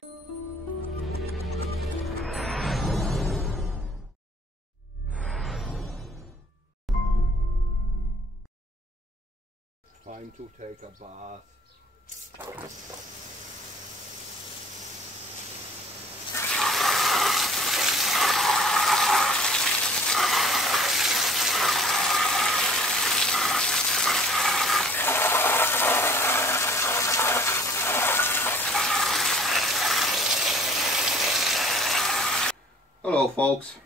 Time to take a bath. Hello folks,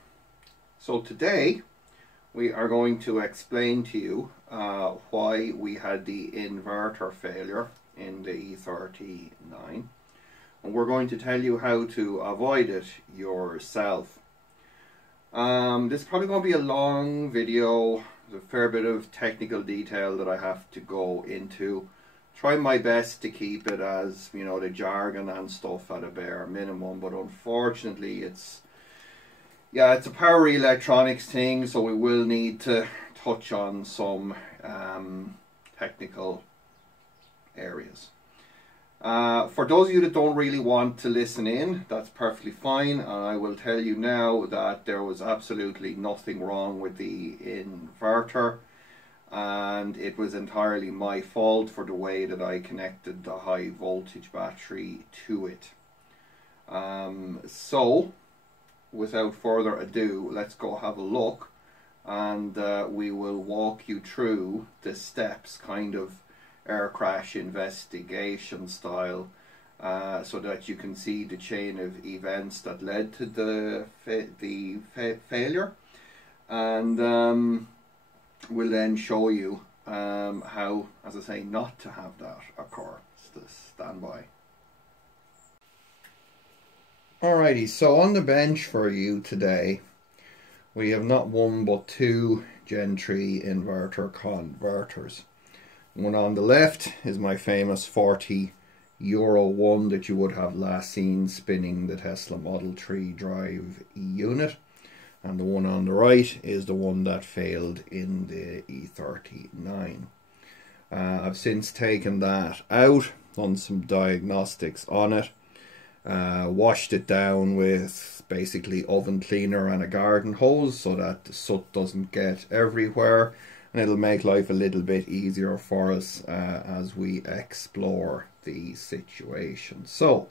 so today we are going to explain to you why we had the inverter failure in the E39, and we're going to tell you how to avoid it yourself. This is probably going to be a long video. There's a fair bit of technical detail that I have to go into. Try my best to keep it as, you know, the jargon and stuff at a bare minimum, but unfortunately it's a power electronics thing, so we will need to touch on some technical areas. For those of you that don't really want to listen in, that's perfectly fine, and I will tell you now that there was absolutely nothing wrong with the inverter, and it was entirely my fault for the way that I connected the high voltage battery to it. So without further ado, let's go have a look, and we will walk you through the steps, kind of air crash investigation style, so that you can see the chain of events that led to the failure, and we'll then show you how, as I say, not to have that occur. So stand by. Alrighty, so on the bench for you today, we have not one but two Gen 3 inverter converters. One on the left is my famous €40 one that you would have last seen spinning the Tesla Model 3 drive unit. And the one on the right is the one that failed in the E39. I've since taken that out, done some diagnostics on it. Washed it down with basically oven cleaner and a garden hose so that the soot doesn't get everywhere, and it'll make life a little bit easier for us as we explore the situation. So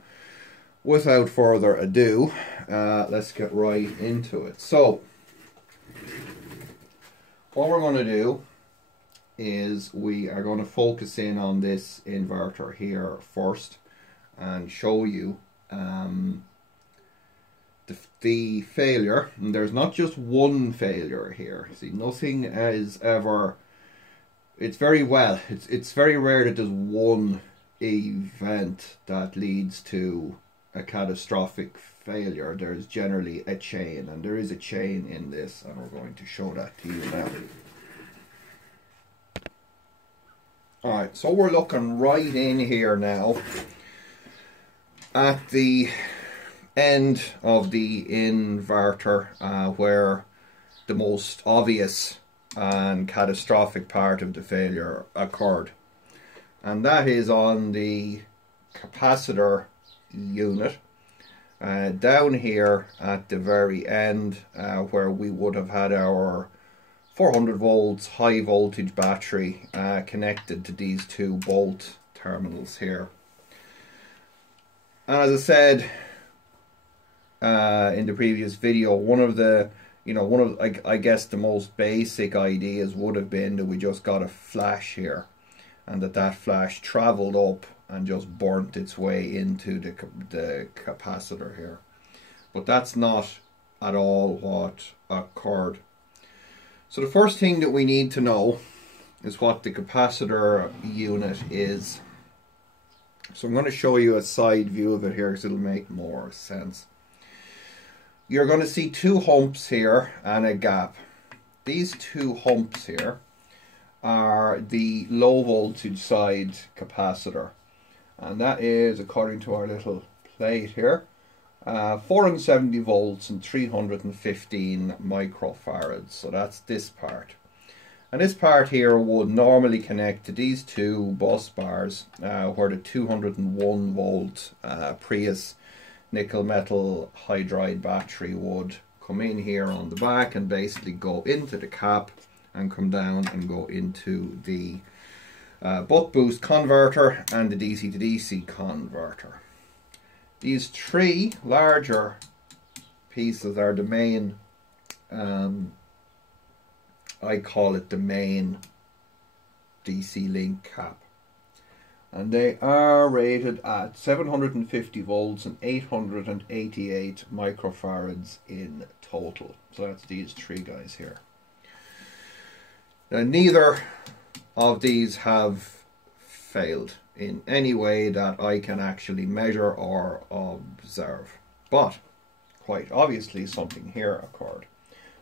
without further ado, let's get right into it. So what we're going to do is we are going to focus in on this inverter here first and show you the failure. And there's not just one failure here. See, nothing is ever, it's very rare that there's one event that leads to a catastrophic failure. There's generally a chain, and there is a chain in this, and we're going to show that to you now. Alright, so we're looking right in here now at the end of the inverter, where the most obvious and catastrophic part of the failure occurred, and that is on the capacitor unit, down here at the very end, where we would have had our 400 volts high voltage battery connected to these two bolt terminals here. And as I said in the previous video, I guess the most basic ideas would have been that we just got a flash here, and that flash traveled up and just burnt its way into the capacitor here. But that's not at all what occurred. So the first thing that we need to know is what the capacitor unit is. So I'm going to show you a side view of it here because it'll make more sense. You're going to see two humps here and a gap. These two humps here are the low voltage side capacitor, and that is, according to our little plate here, 470 volts and 315 microfarads. So that's this part. And this part here would normally connect to these two bus bars, where the 201 volt Prius nickel metal hydride battery would come in here on the back and basically go into the cap and come down and go into the buck boost converter and the DC to DC converter. These three larger pieces are the main, I call it the main DC link cap. And they are rated at 750 volts and 888 microfarads in total. So that's these three guys here. Now neither of these have failed in any way that I can actually measure or observe. But quite obviously something here occurred.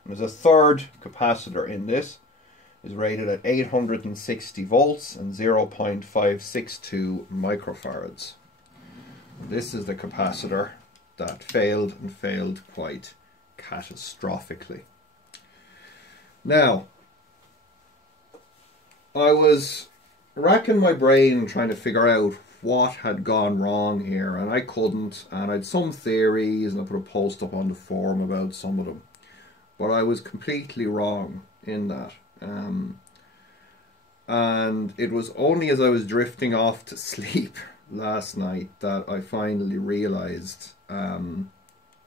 And there's a third capacitor in this. Is rated at 860 volts and 0.562 microfarads. This is the capacitor that failed, and failed quite catastrophically. Now, I was racking my brain trying to figure out what had gone wrong here, and I couldn't, and I had some theories, and I put a post up on the forum about some of them. But I was completely wrong in that. And it was only as I was drifting off to sleep last night that I finally realized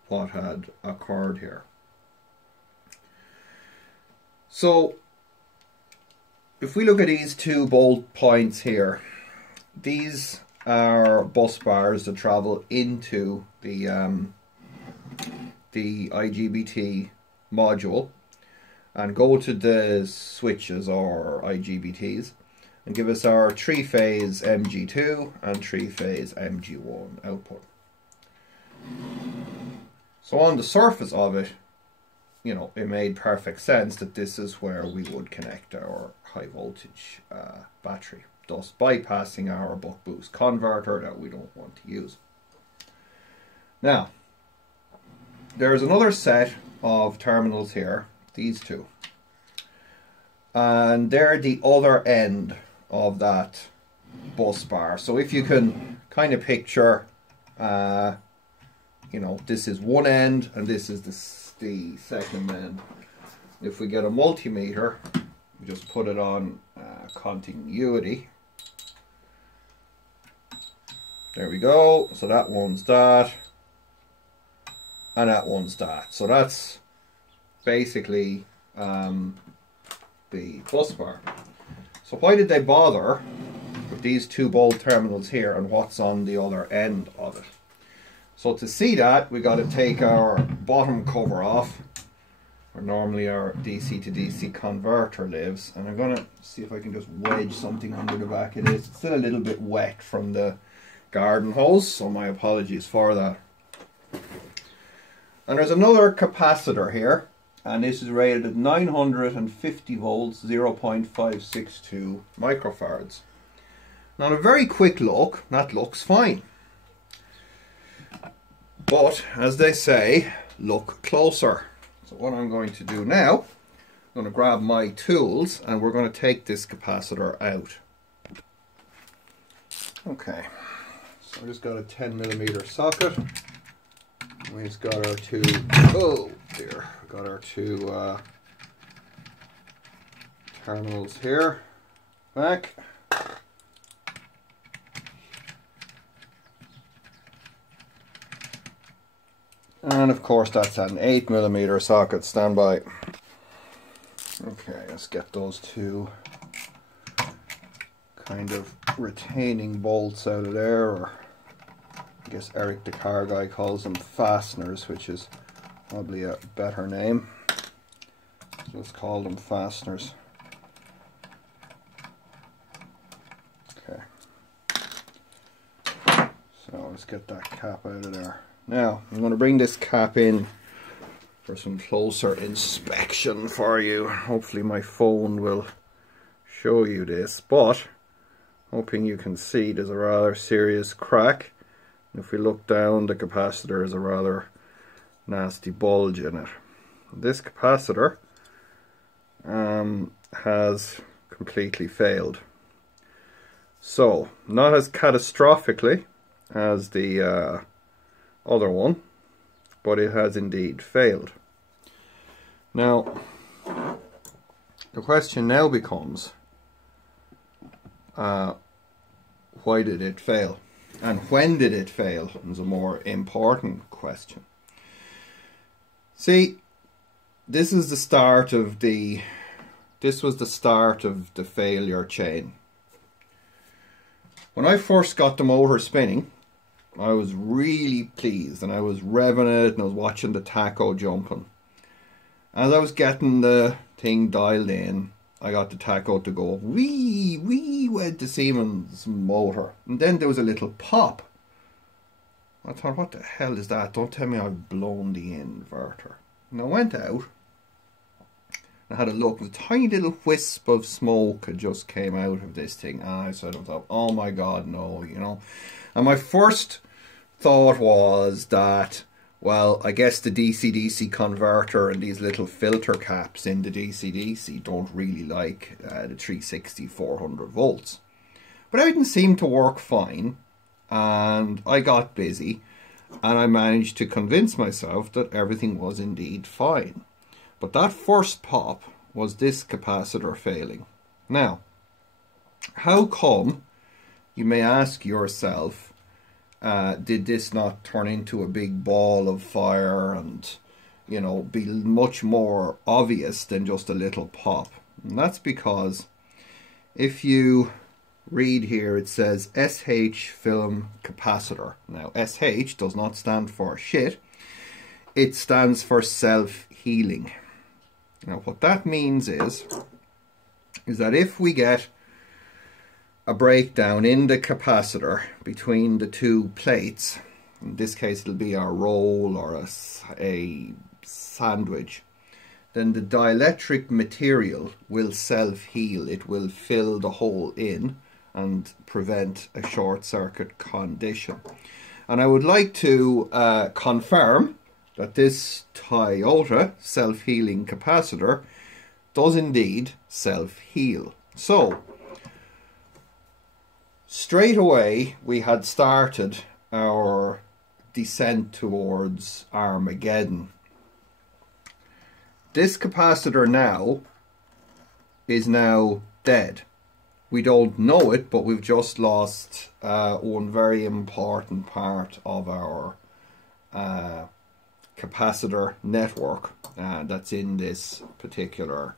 what had occurred here. So if we look at these two bolt points here, these are bus bars that travel into the IGBT module and go to the switches or IGBTs and give us our 3-phase MG2 and 3-phase MG1 output. So on the surface of it, you know, it made perfect sense that this is where we would connect our high voltage battery, thus bypassing our buck boost converter that we don't want to use. Now, there's another set of terminals here, these two, and they're the other end of that bus bar. So if you can kind of picture, you know, this is one end and this is the second end. If we get a multimeter, we just put it on continuity. There we go. So that one's that, and that one's that. So that's basically the bus bar. So why did they bother with these two bolt terminals here and what's on the other end of it? So to see that, we got to take our bottom cover off, where normally our DC to DC converter lives, and I'm going to see if I can just wedge something under the back of this. It's still a little bit wet from the garden hose, so my apologies for that. And there's another capacitor here, and this is rated at 950 volts, 0.562 microfarads. Now on a very quick look, that looks fine. But, as they say, look closer. So what I'm going to do now, I'm going to grab my tools and we're going to take this capacitor out. Okay, so I just got a 10mm socket. We just got our two, oh dear, got our two terminals here, back. And of course that's an 8mm socket, standby. Okay, let's get those two kind of retaining bolts out of there, or I guess Eric the car guy calls them fasteners, which is probably a better name. So let's call them fasteners. Okay. So let's get that cap out of there. Now, I'm going to bring this cap in for some closer inspection for you. Hopefully my phone will show you this, but hoping you can see there's a rather serious crack. If we look down, the capacitor has a rather nasty bulge in it. This capacitor has completely failed. So, not as catastrophically as the other one, but it has indeed failed. Now, the question now becomes, why did it fail? And when did it fail is a more important question. See, this was the start of the failure chain. When I first got the motor spinning, I was really pleased, and I was revving it and I was watching the tacho jumping. As I was getting the thing dialed in, I got the tacho to go wee went the Siemens motor, and then there was a little pop. I thought, what the hell is that? Don't tell me I've blown the inverter. And I went out and had a look, and a tiny little wisp of smoke had just came out of this thing. And I said, oh my God, no, you know. And my first thought was that, well, I guess the DC-DC converter and these little filter caps in the DC-DC don't really like the 360 400 volts. But everything seemed to work fine, and I got busy, and I managed to convince myself that everything was indeed fine. But that first pop was this capacitor failing. Now, how come, you may ask yourself, did this not turn into a big ball of fire and, you know, be much more obvious than just a little pop? And that's because if you read here, it says SH film capacitor. Now, SH does not stand for shit. It stands for self-healing. Now, what that means is that if we get a breakdown in the capacitor between the two plates, in this case it'll be a roll or a sandwich, then the dielectric material will self-heal. It will fill the hole in and prevent a short circuit condition. And I would like to confirm that this Toyota self-healing capacitor does indeed self-heal. So, straight away we had started our descent towards Armageddon. This capacitor now is now dead. We don't know it, but we've just lost one very important part of our capacitor network that's in this particular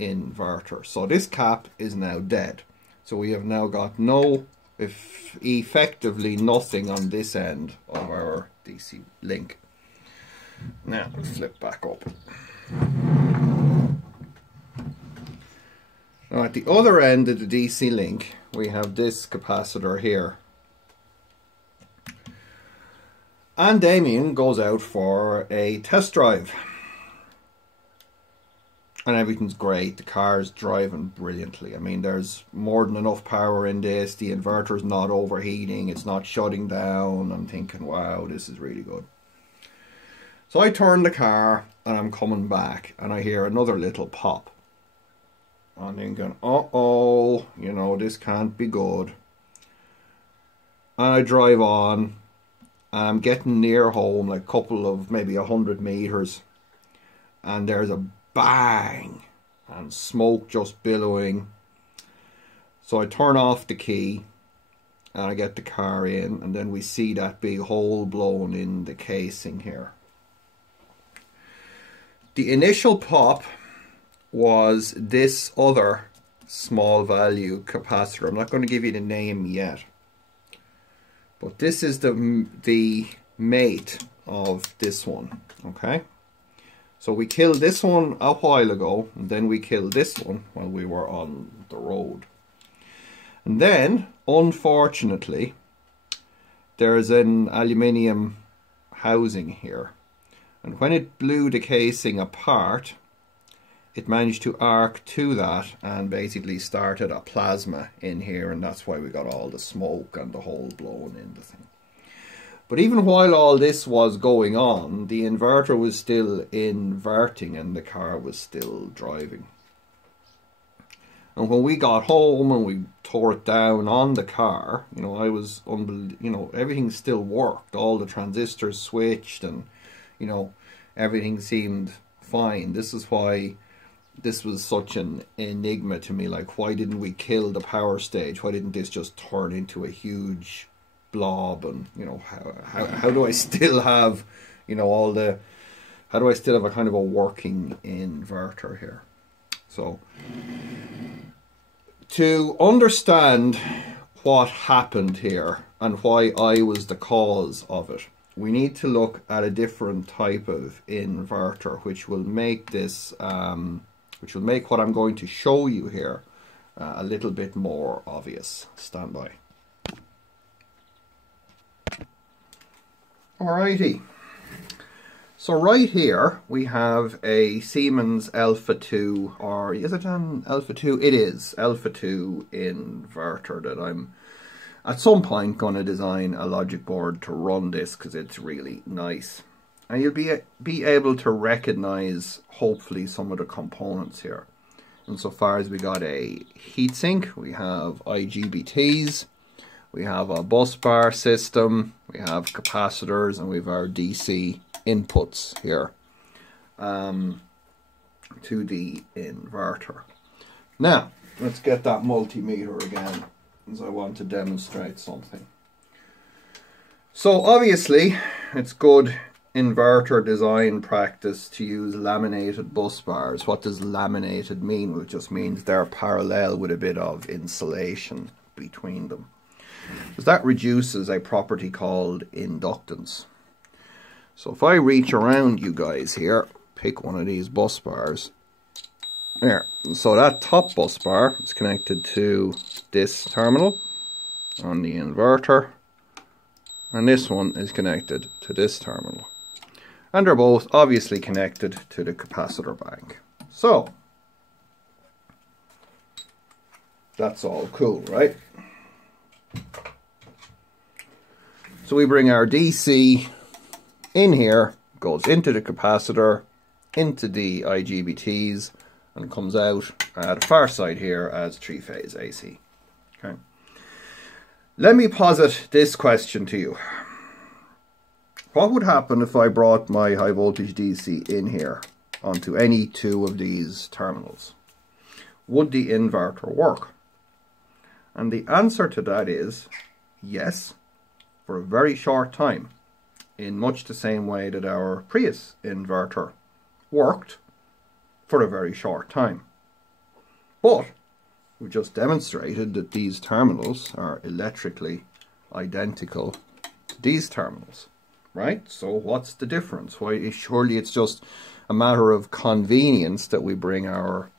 inverter. So this cap is now dead. So we have now got effectively nothing on this end of our DC link. Now let's flip back up. Now at the other end of the DC link we have this capacitor here. And Damien goes out for a test drive. And everything's great. The car's driving brilliantly. I mean, there's more than enough power in this. The inverter's not overheating. It's not shutting down. I'm thinking, wow, this is really good. So I turn the car and I'm coming back and I hear another little pop. I'm thinking, uh-oh, you know, this can't be good. And I drive on. I'm getting near home, like a couple of maybe 100 meters. And there's a bang and smoke just billowing. So I turn off the key and I get the car in, and then we see that big hole blown in the casing here. The initial pop was this other small value capacitor. I'm not going to give you the name yet, but this is the mate of this one. Okay, so we killed this one a while ago, and then we killed this one while we were on the road. And then, unfortunately, there's an aluminium housing here, and when it blew the casing apart, it managed to arc to that and basically started a plasma in here, and that's why we got all the smoke and the hole blown in the thing. But even while all this was going on, the inverter was still inverting and the car was still driving. And when we got home and we tore it down on the car, you know, I was you know, everything still worked. All the transistors switched, and you know, everything seemed fine. This is why this was such an enigma to me. Like, why didn't we kill the power stage? Why didn't this just turn into a huge blob? And you know, how do I still have, you know, all the, how do I still have a kind of a working inverter here? So to understand what happened here and why I was the cause of it, we need to look at a different type of inverter, which will make this, which will make what I'm going to show you here a little bit more obvious. Stand by. Alrighty. So right here we have a Siemens Alpha 2, or is it an Alpha 2? It is Alpha 2 inverter that I'm at some point going to design a logic board to run this, because it's really nice. And you'll be able to recognize hopefully some of the components here. Insofar as we got a heatsink, we have IGBTs, we have a bus bar system, we have capacitors, and we have our DC inputs here to the inverter. Now let's get that multimeter again, as I want to demonstrate something. So obviously it's good inverter design practice to use laminated bus bars. What does laminated mean? Well, it just means they're parallel with a bit of insulation between them, because that reduces a property called inductance. So if I reach around you guys here, pick one of these bus bars, there, and so that top bus bar is connected to this terminal on the inverter, and this one is connected to this terminal, and they're both obviously connected to the capacitor bank. So that's all cool, right? So we bring our DC in here, goes into the capacitor, into the IGBTs, and comes out at the far side here as 3-phase AC. Okay. Let me posit this question to you. What would happen if I brought my high voltage DC in here onto any two of these terminals? Would the inverter work? And the answer to that is yes, for a very short time, in much the same way that our Prius inverter worked for a very short time. But we just demonstrated that these terminals are electrically identical to these terminals, right? So what's the difference? Why, surely it's just a matter of convenience that we bring our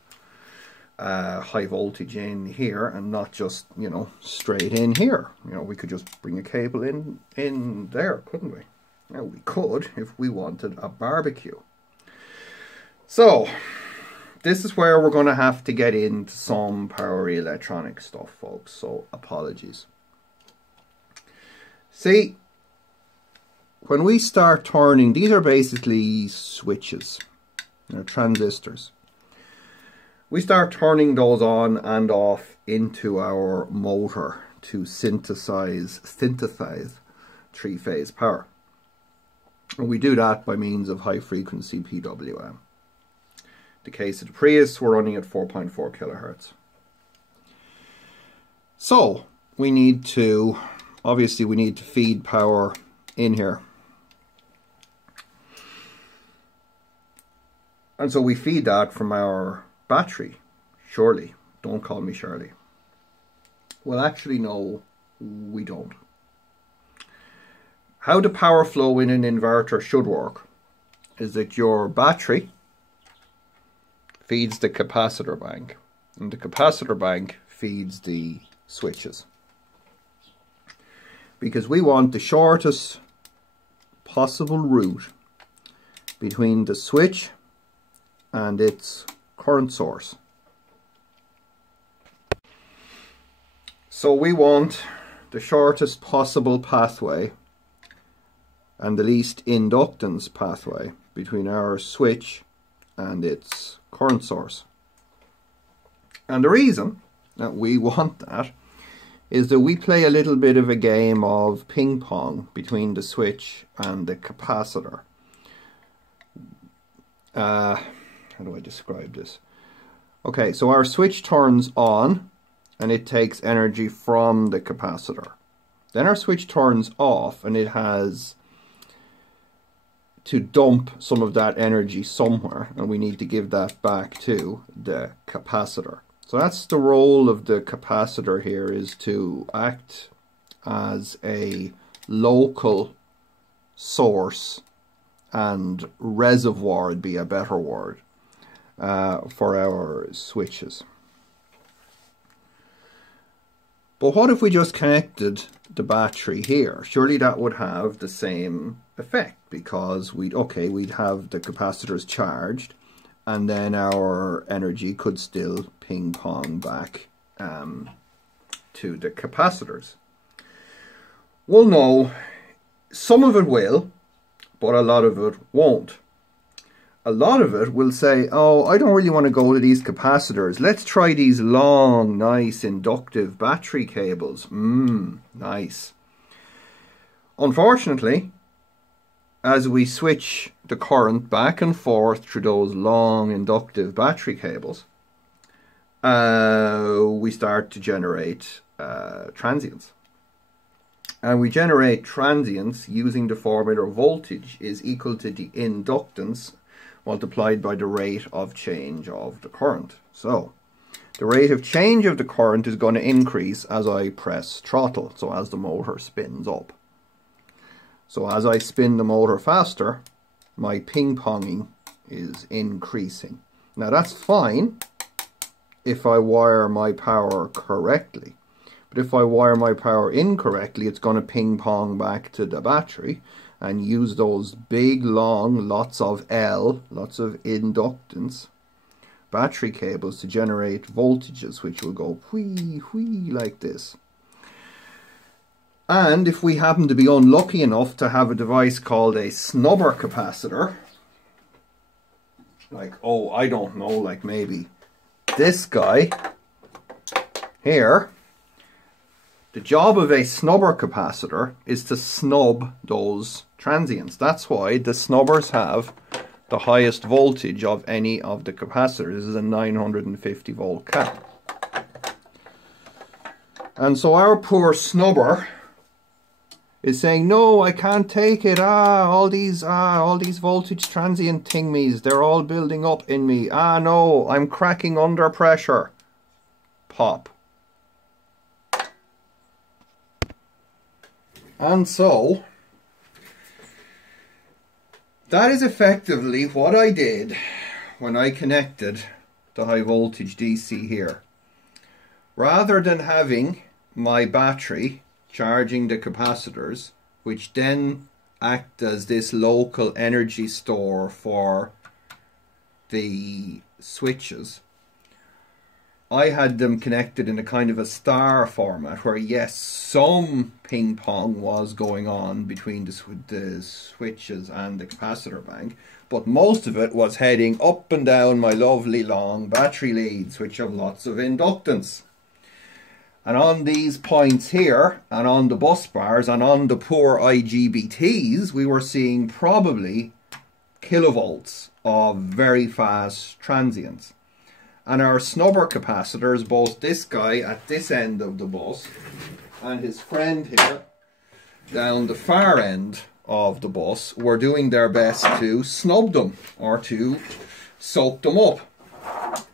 high voltage in here and not just, you know, straight in here. You know, we could just bring a cable in there, couldn't we? Now we could if we wanted a barbecue. So this is where we're going to have to get into some power electronic stuff, folks, so apologies. See, when we start turning, these are basically switches, you know, transistors. We start turning those on and off into our motor to synthesize 3-phase power. And we do that by means of high frequency PWM. In the case of the Prius, we're running at 4.4 kilohertz. So we need to, obviously we need to feed power in here. And so we feed that from our battery. Surely, don't call me Shirley. Well, actually no, we don't. How the power flow in an inverter should work is that your battery feeds the capacitor bank, and the capacitor bank feeds the switches. Because we want the shortest possible route between the switch and its current source. So we want the shortest possible pathway and the least inductance pathway between our switch and its current source. And the reason that we want that is that we play a little bit of a game of ping pong between the switch and the capacitor. How do I describe this? Okay, so our switch turns on and it takes energy from the capacitor. Then our switch turns off and it has to dump some of that energy somewhere, and we need to give that back to the capacitor. So that's the role of the capacitor here, is to act as a local source and reservoir would be a better word for our switches. But what if we just connected the battery here? Surely that would have the same effect, because we'd have the capacitors charged, and then our energy could still ping pong back to the capacitors. Well, no, some of it will, but a lot of it won't. A lot of it will say, oh, I don't really want to go to these capacitors. Let's try these long, nice inductive battery cables. Nice. Unfortunately, as we switch the current back and forth through those long inductive battery cables, we start to generate transients. And we generate transients using the formula voltage is equal to the inductance multiplied by the rate of change of the current. So the rate of change of the current is going to increase as I press throttle, so as the motor spins up. So as I spin the motor faster, my ping-ponging is increasing. Now that's fine if I wire my power correctly. But if I wire my power incorrectly, it's going to ping-pong back to the battery and use those big, long, lots of inductance battery cables to generate voltages, which will go whee, whee, like this. And if we happen to be unlucky enough to have a device called a snubber capacitor, like, oh, I don't know, like maybe this guy here, the job of a snubber capacitor is to snub those transients. That's why the snubbers have the highest voltage of any of the capacitors. This is a 950 volt cap. And so our poor snubber is saying, no, I can't take it. All these voltage transient thingies, they're all building up in me. No, I'm cracking under pressure. Pop. And so that is effectively what I did when I connected the high voltage DC here. Rather than having my battery charging the capacitors, which then act as this local energy store for the switches, I had them connected in a kind of a star format where, yes, some ping pong was going on between the switches and the capacitor bank, but most of it was heading up and down my lovely long battery leads, which have lots of inductance. And on these points here, and on the bus bars, and on the poor IGBTs, we were seeing probably kilovolts of very fast transients. And our snubber capacitors, both this guy at this end of the bus and his friend here down the far end of the bus, were doing their best to snub them or to soak them up.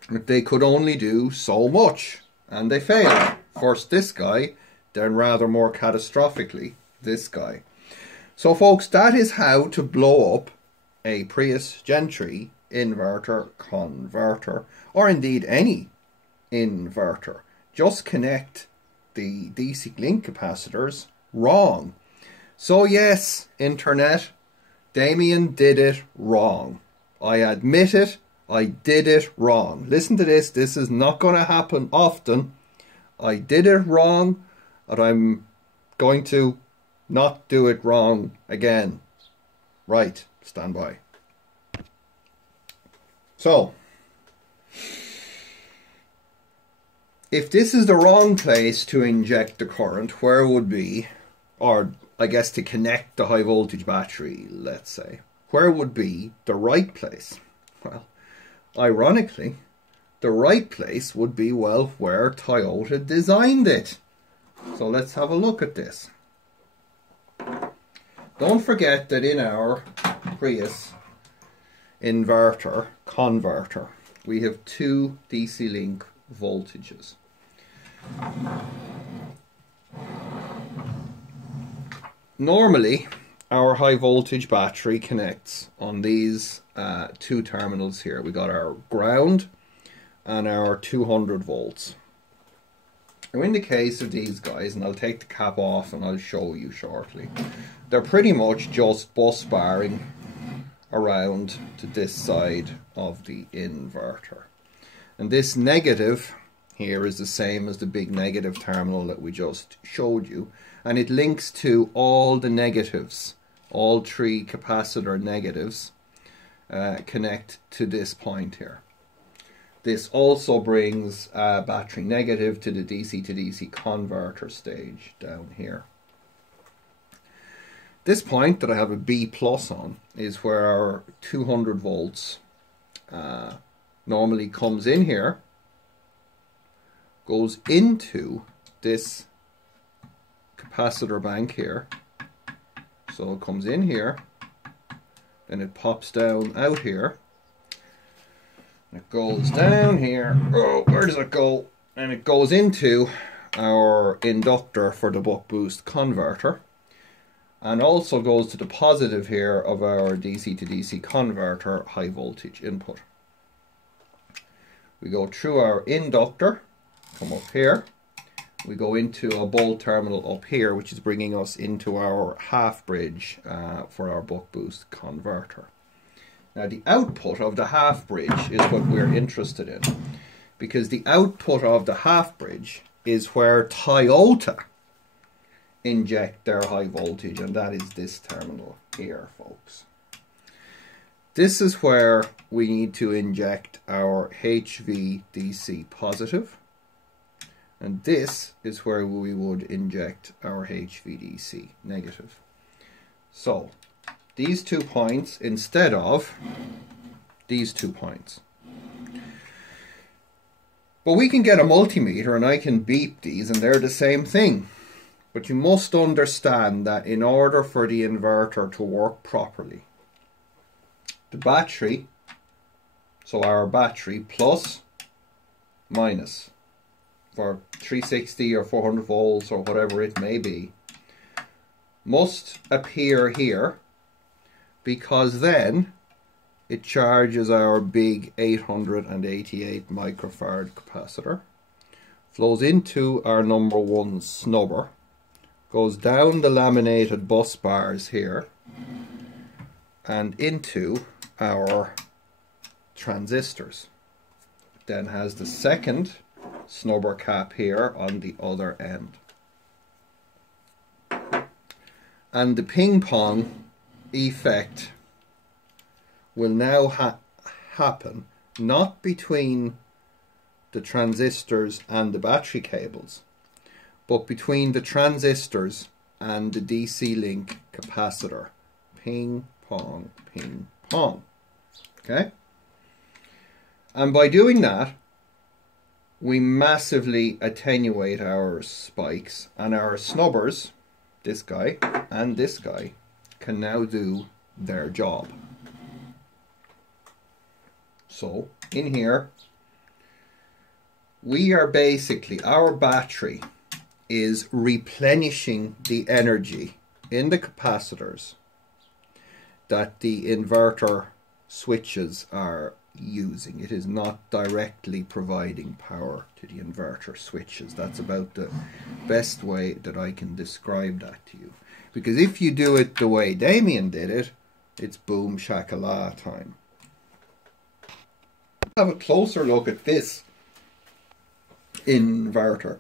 But they could only do so much, and they failed. First this guy, then rather more catastrophically this guy. So folks, that is how to blow up a Prius Gen 3 inverter, converter, or indeed any inverter. Just connect the DC link capacitors wrong. So yes, internet, Damien did it wrong. I admit it, I did it wrong. Listen to this, this is not going to happen often. I did it wrong, and I'm going to not do it wrong again. Right, stand by. So, if this is the wrong place to inject the current, where would be, or I guess to connect the high voltage battery, let's say, where would be the right place? Well, ironically, the right place would be, well, where Toyota designed it. So let's have a look at this. Don't forget that in our Prius inverter, converter, we have two DC link voltages. Normally, our high voltage battery connects on these two terminals here. We got our ground and our 200 volts. Now in the case of these guys, and I'll take the cap off and I'll show you shortly, they're pretty much just bus barring around to this side of the inverter. And this negative here is the same as the big negative terminal that we just showed you, and it links to all the negatives. All three capacitor negatives connect to this point here. This also brings battery negative to the DC to DC converter stage down here. This point that I have a B plus on is where our 200 volts normally comes in here, goes into this capacitor bank here. So it comes in here, then it pops down out here, and it goes down here. Oh, where does it go? And it goes into our inductor for the buck boost converter, and also goes to the positive here of our DC to DC converter high voltage input. We go through our inductor, come up here, we go into a bulb terminal up here, which is bringing us into our half bridge for our buck boost converter. Now the output of the half bridge is what we're interested in, because the output of the half bridge is where Toyota inject their high voltage, and that is this terminal here, folks. This is where we need to inject our HVDC positive, and this is where we would inject our HVDC negative. So these 2 points instead of these 2 points. But we can get a multimeter and I can beep these and they're the same thing. But you must understand that in order for the inverter to work properly, the battery, so our battery plus, minus, for 360 or 400 volts or whatever it may be, must appear here, because then it charges our big 888 microfarad capacitor, flows into our number one snubber, goes down the laminated bus bars here and into our transistors. Then has the second snubber cap here on the other end. And the ping pong effect will now happen not between the transistors and the battery cables, but between the transistors and the DC link capacitor. Ping pong, ping pong. Okay? And by doing that, we massively attenuate our spikes, and our snubbers, this guy and this guy, can now do their job. So in here, we are basically, our battery is replenishing the energy in the capacitors that the inverter switches are using. It is not directly providing power to the inverter switches. That's about the best way that I can describe that to you. Because if you do it the way Damien did it, it's boom shakallah time. Have a closer look at this inverter,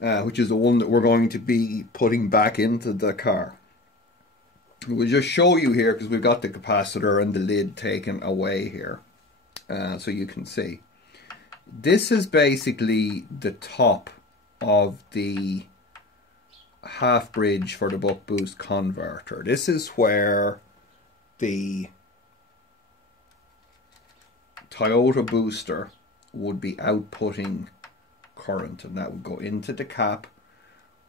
which is the one that we're going to be putting back into the car. We'll just show you here, because we've got the capacitor and the lid taken away here, so you can see. this is basically the top of the half bridge for the buck boost converter. This is where the Toyota booster would be outputting current, and that would go into the cap,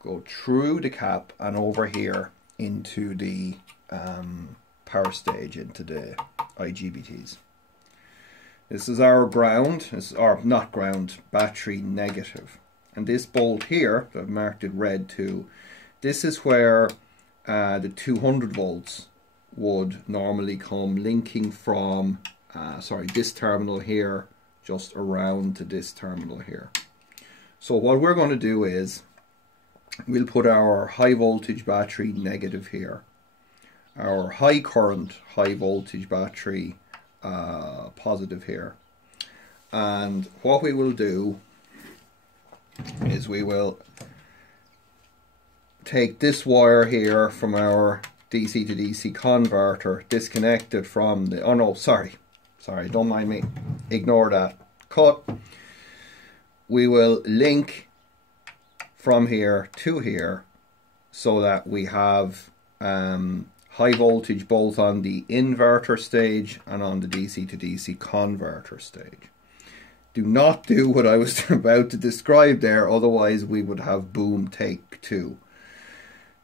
go through the cap, and over here into the power stage, into the IGBTs. This is our ground, or not ground, battery negative. And this bolt here, I've marked it red too, this is where the 200 volts would normally come linking from, this terminal here, just around to this terminal here. So what we're going to do is, we'll put our high voltage battery negative here, our high current, high voltage battery positive here. And what we will do is we will take this wire here from our DC to DC converter, disconnect it from the, oh no, sorry, don't mind me, ignore that, cut. We will link from here to here so that we have high voltage both on the inverter stage and on the DC to DC converter stage. Do not do what I was about to describe there, otherwise we would have boom take two.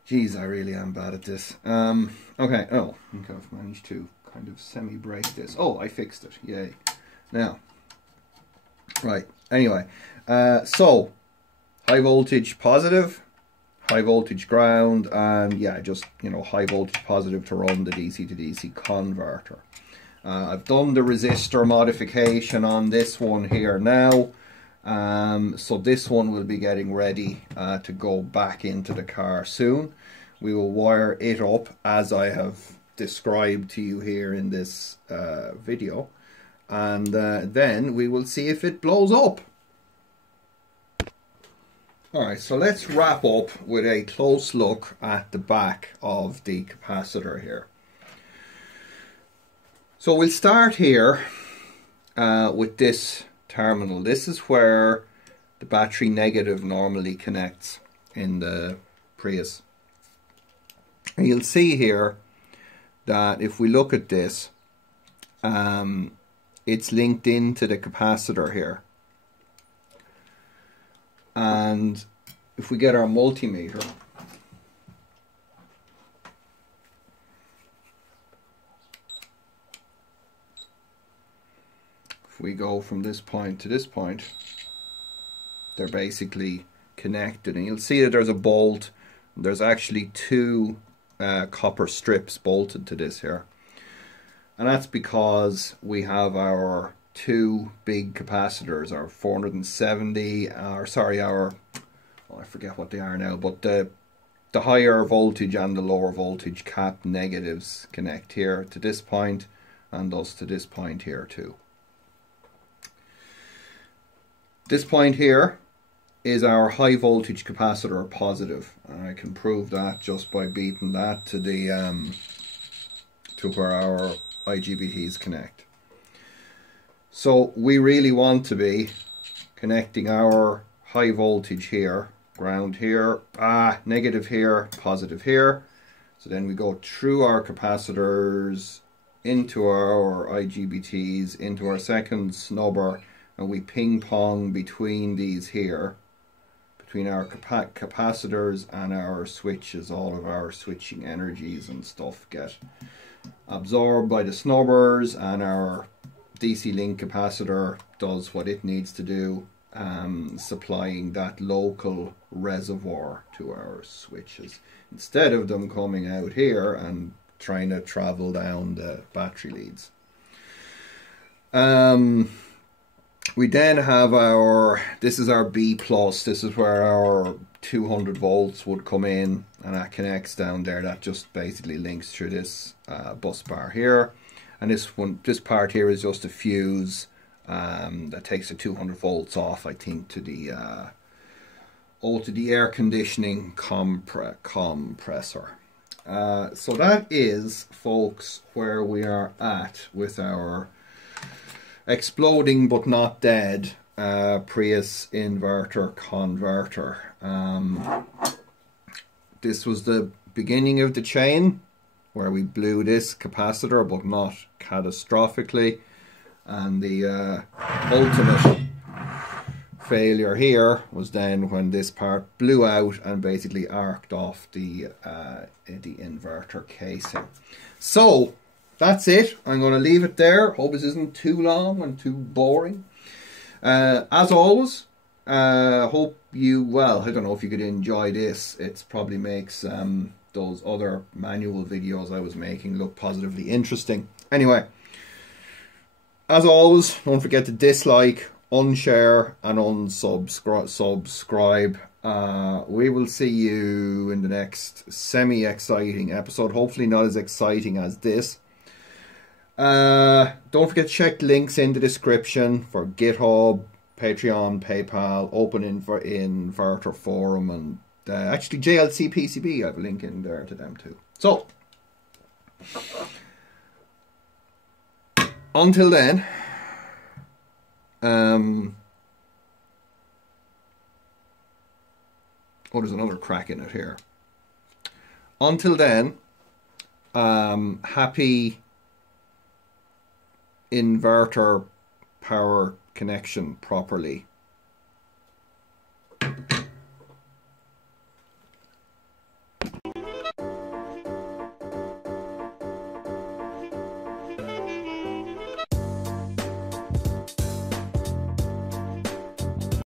Jeez, I really am bad at this. Okay, oh, I think I've managed to kind of semi-break this. Oh, I fixed it, yay. Now, right, anyway, so high voltage positive, high voltage ground, and yeah, just, you know, high voltage positive to run the DC to DC converter. I've done the resistor modification on this one here now, so this one will be getting ready to go back into the car soon. We will wire it up as I have described to you here in this video, and then we will see if it blows up. Alright, so let's wrap up with a close look at the back of the capacitor here. So we'll start here with this terminal. This is where the battery negative normally connects in the Prius. And you'll see here that if we look at this, it's linked into the capacitor here. And if we get our multimeter, if we go from this point to this point, they're basically connected, and you'll see that there's a bolt. There's actually two copper strips bolted to this here, and that's because we have our two big capacitors, our 470, I forget what they are now, but the higher voltage and the lower voltage cap negatives connect here to this point, and thus to this point here too. This point here is our high voltage capacitor positive, and I can prove that just by beating that to the to where our IGBTs connect. So we really want to be connecting our high voltage here, ground here, negative here, positive here. So then we go through our capacitors into our IGBTs, into our second snubber, and we ping pong between these here, between our capacitors and our switches. All of our switching energies and stuff get absorbed by the snubbers, and our DC link capacitor does what it needs to do, supplying that local reservoir to our switches, instead of them coming out here and trying to travel down the battery leads. We then have our, this is our B plus, this is where our 200 volts would come in, and that connects down there. That just basically links through this bus bar here, and this part here is just a fuse that takes the 200 volts off, I think, to the air conditioning compressor. So that is, folks, where we are at with our exploding but not dead Prius inverter converter. This was the beginning of the chain where we blew this capacitor, but not catastrophically. And the ultimate failure here was then when this part blew out and basically arced off the inverter casing. So that's it. I'm going to leave it there. Hope this isn't too long and too boring. As always, hope you, well, I don't know if you could enjoy this. It probably makes those other manual videos I was making look positively interesting. Anyway, as always, don't forget to dislike, unshare and unsubscribe. We will see you in the next semi-exciting episode. Hopefully not as exciting as this. Don't forget to check links in the description for GitHub, Patreon, PayPal, Open Inverter Forum, and actually JLC PCB. I have a link in there to them too. So, until then, oh, there's another crack in it here. Until then, happy inverter power connection properly.